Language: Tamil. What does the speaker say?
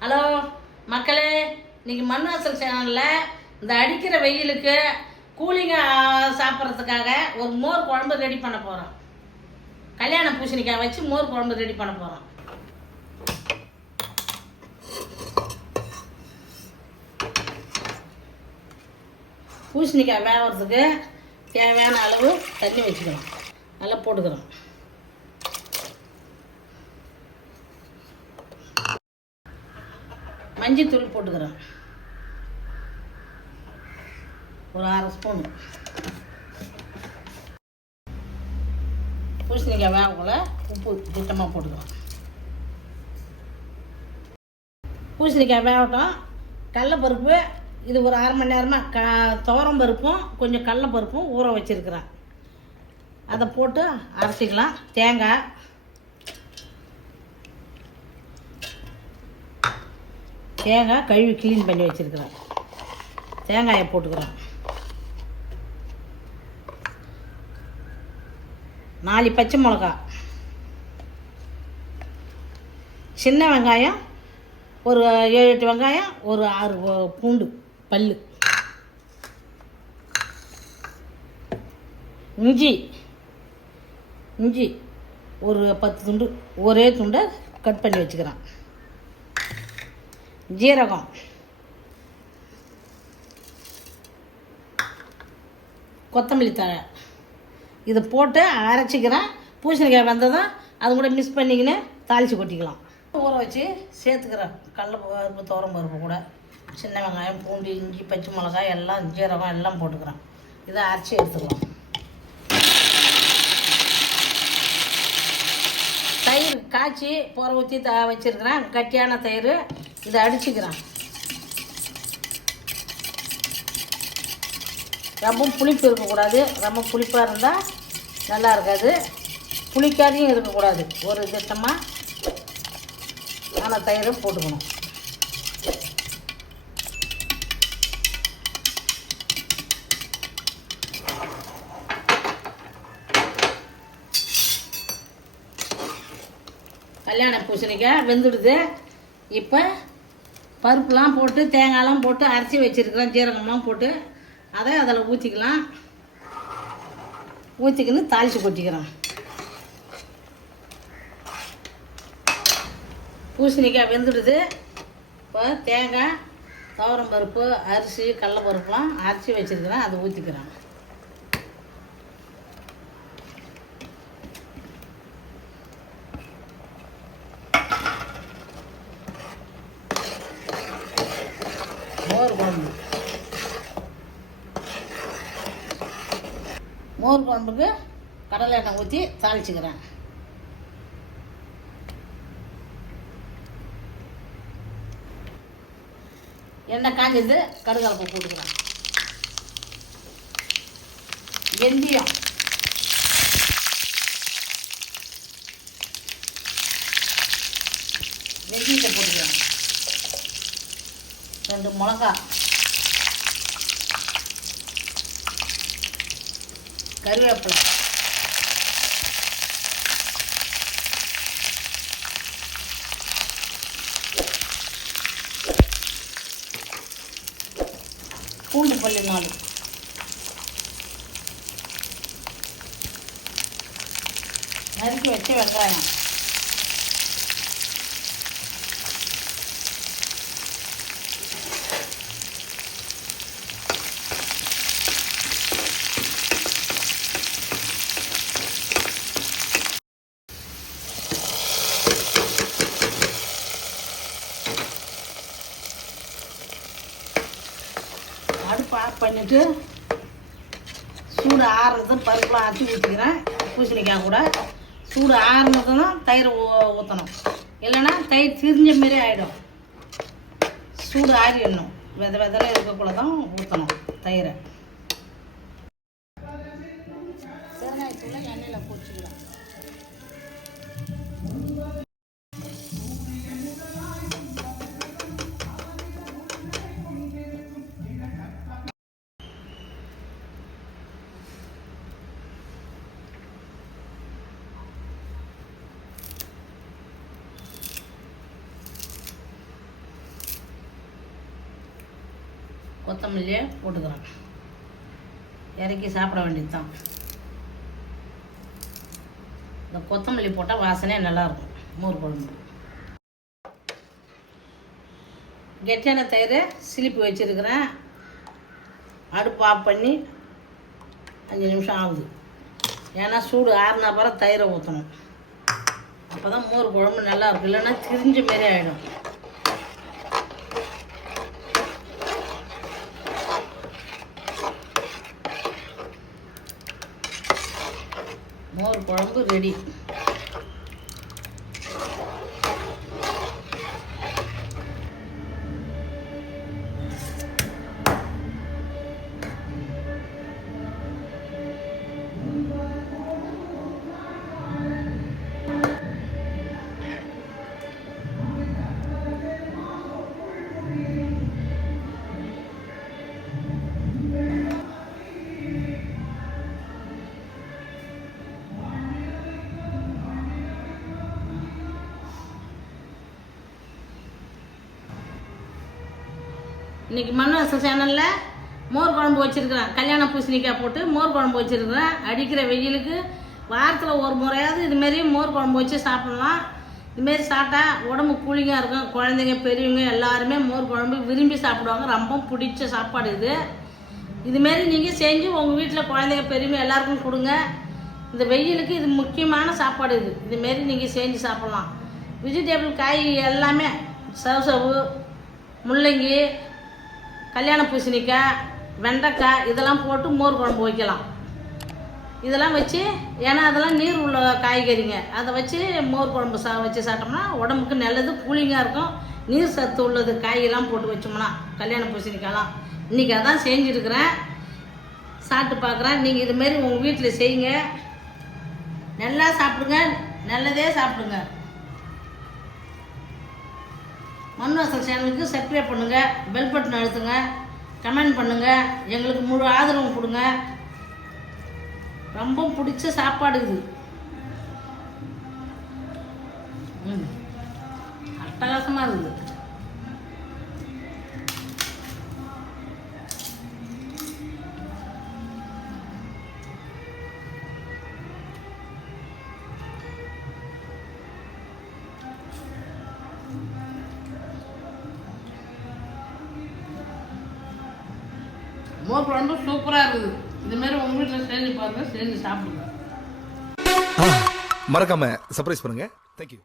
ஹலோ மக்களே இன்னைக்கு மண் வாசல் சேனலில் இந்த அடிக்கிற வெயிலுக்கு கூலிங்காக சாப்பிட்றதுக்காக ஒரு மோர் குழம்பு ரெடி பண்ண போகிறோம் கல்யாண பூசணிக்காய் வச்சு மோர் குழம்பு ரெடி பண்ண போகிறோம் பூசணிக்காய் வேகிறதுக்கு தேவையான அளவு தண்ணி வச்சுக்கணும். நல்லா போட்டுக்கிறோம் மஞ்சள் தூள் போட்டுக்கிறேன். ஒரு அரை ஸ்பூன். பூசணிக்காய் வேகக்குள்ள உப்பு திட்டமாக போட்டுக்கிறோம் பூசணிக்காய் வேகட்டும். கடலப்பருப்பு இது ஒரு அரை மணி நேரமாக க துவரம் பருப்பும் கொஞ்சம் கடலப்பருப்பும் ஊற வச்சுருக்கிறேன். அதை போட்டு அரைச்சிக்கலாம். தேங்காய் தேங்காய் கழுவி க்ளீன் பண்ணி வச்சுருக்குறேன் தேங்காயை போட்டுக்கிறேன் நாலு பச்சை மிளகா சின்ன வெங்காயம் ஒரு ஏழு எட்டு வெங்காயம் ஒரு ஆறு பூண்டு பல் இஞ்சி இஞ்சி ஒரு பத்து துண்டு ஒரே துண்டை கட் பண்ணி வச்சுக்கிறேன் ஜீரகம். கொத்தமல்லி தழை. இதை போட்டு அரைச்சிக்கிறேன். பூசணிக்காய் வந்ததும் அது கூட மிக்ஸ் பண்ணிக்கின்னு தாளித்து கொட்டிக்கலாம். ஊற வச்சு சேர்த்துக்கிறேன் கடல பருப்பு துவரம் பருப்பு கூட சின்ன வெங்காயம் பூண்டு இஞ்சி பச்சை மிளகாய் எல்லாம் ஜீரகம் எல்லாம் போட்டுக்கிறேன். இதை அரைச்சி எடுத்துக்கலாம் தயிர் காய்ச்சி போற ஊற்றி த வச்சுருக்கிறேன். கட்டியான தயிர். இதை அடிச்சுக்கிறேன். ரொம்ப புளிப்பு இருக்கக்கூடாது. ரொம்ப புளிப்பாக இருந்தால் நல்லா இருக்காது. புளிக்காதையும் இருக்கக்கூடாது. ஒரு திட்டமாக ஆனால் தயிரை போட்டுக்கணும். கல்யாண பூசணிக்காய் வெந்துடுது. இப்போ பருப்புலாம் போட்டு தேங்காயெலாம் போட்டு அரைச்சி வச்சுருக்கிறேன் ஜீரகம்லாம் போட்டு. அதை அதில் ஊற்றிக்கலாம் ஊற்றிக்கின்னு தாளித்து கொட்டிக்கிறோம். பூசணிக்காய் வெந்துடுது. இப்போ தேங்காய் துவரம் பருப்பு அரிசி கடலப்பருப்புலாம் அரைச்சி வச்சுருக்கிறேன் அதை ஊற்றிக்கிறேன் மோர் குழம்பு. மோர் குழம்புக்கு கடலை எண்ணெய் ஊற்றி தாளிச்சுக்கிறேன். எண்ணெய் காஞ்சது கடுகலப்பை போட்டுக்கிறேன். வெந்தயம். வெந்தயத்தை போட்டு ரெண்டு மிளகா. கருவேப்பிலை. பூண்டு பல்லு நாலு. நறுக்கி வச்ச வெங்காயம் அடுப்பு ஆஃப் பண்ணிவிட்டு சூடு ஆறுனதும் பருப்புலாம் அரைச்சி ஊற்றிக்கிறேன் பூசணிக்காய் கூட. சூடு ஆறுனதும் தான் தயிர் ஊற்றணும் இல்லைன்னா தயிர் திரிஞ்ச மாரி ஆகிடும் சூடு ஆறிடணும். வித விதல இருக்கக்குள்ள தான் ஊற்றணும் தயிரை. எண்ணெயில் பூச்சிக்கலாம் கொத்தமல்லியை போட்டுக்கிறேன் இறக்கி சாப்பிட வேண்டியது தான் இந்த கொத்தமல்லி போட்டால் வாசனையே நல்லாயிருக்கும் மோர் குழம்பு. கெட்டியான தயிர் சிலிப்பி வச்சுருக்கிறேன். அடுப்பு ஆஃப் பண்ணி அஞ்சு நிமிஷம் ஆகுது. ஏன்னா சூடு ஆறுனா பிறகு தயிரை ஊற்றணும் அப்போ தான் மோர் குழம்பு நல்லாயிருக்கும். இல்லைன்னா திரிஞ்ச மாரி ஆகிடும் மோர் குழம்பு ரெடி இன்னைக்கு மண்வாசல் சேனலில் மோர் குழம்பு வச்சுருக்கிறேன். கல்யாண பூசணிக்காய் போட்டு மோர் குழம்பு வச்சுருக்கிறேன். அடிக்கிற வெயிலுக்கு வாரத்தில் ஒரு முறையாவது இதுமாரி மோர் குழம்பு வச்சு சாப்பிட்லாம். இதுமாரி சாப்பிட்டா உடம்பு கூலிங்காக இருக்கும். குழந்தைங்க பெரியவங்க எல்லாருமே மோர் குழம்பு விரும்பி சாப்பிடுவாங்க. ரொம்ப பிடிச்ச சாப்பாடு இது. இதுமாரி நீங்கள் செஞ்சு உங்கள் வீட்டில் குழந்தைங்க பெரியவங்க எல்லாருக்கும் கொடுங்க. இந்த வெயிலுக்கு இது முக்கியமான சாப்பாடு இது. இதுமாரி நீங்கள் செஞ்சு சாப்பிட்லாம். வெஜிடபிள் காய் எல்லாமே சவுசவு முள்ளங்கி கல்யாண பூசணிக்காய் வெண்டைக்காய் இதெல்லாம் போட்டு மோர் குழம்பு வைக்கலாம். இதெல்லாம் வச்சு ஏன்னா அதெல்லாம் நீர் உள்ள காய்கறிங்க. அதை வச்சு மோர் குழம்பு சா வச்சு சாப்பிட்டோம்னா உடம்புக்கு நல்லது கூலிங்காக இருக்கும். நீர் சத்து உள்ளது காயெல்லாம் போட்டு வச்சோம்னா கல்யாண பூசணிக்காய்லாம். இன்றைக்கி அதான் செஞ்சுருக்குறேன். சாப்பிட்டு பார்க்குறேன். நீங்கள் இதுமாரி உங்கள் வீட்டில் செய்யுங்க. நல்லா சாப்பிடுங்க. நல்லதே சாப்பிடுங்க. மண்வாசல் சேனலுக்கு சப்ஸ்கிரைப் பண்ணுங்கள் பெல் பட்டன் அழுத்துங்க கமெண்ட் பண்ணுங்கள் எங்களுக்கு முழு ஆதரவு கொடுங்க. ரொம்ப பிடிச்ச சாப்பாடு இது. ம். அட்டகாசமாக இருக்குது. மோர் குழம்பு சூப்பராக இருக்குது. இந்த மாதிரி உங்க வீட்டில் செஞ்சு பாருங்க செஞ்சு சாப்பிடுங்க. மறக்காம சர்ப்ரைஸ் பண்ணுங்க. தேங்க்யூ